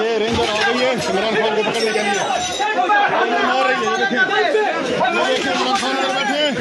ये रेंजर आ गई है इमरान खान को पकड़ने के लिए। मार रही है, ये देखिए इमरान खान अंदर बैठे हैं।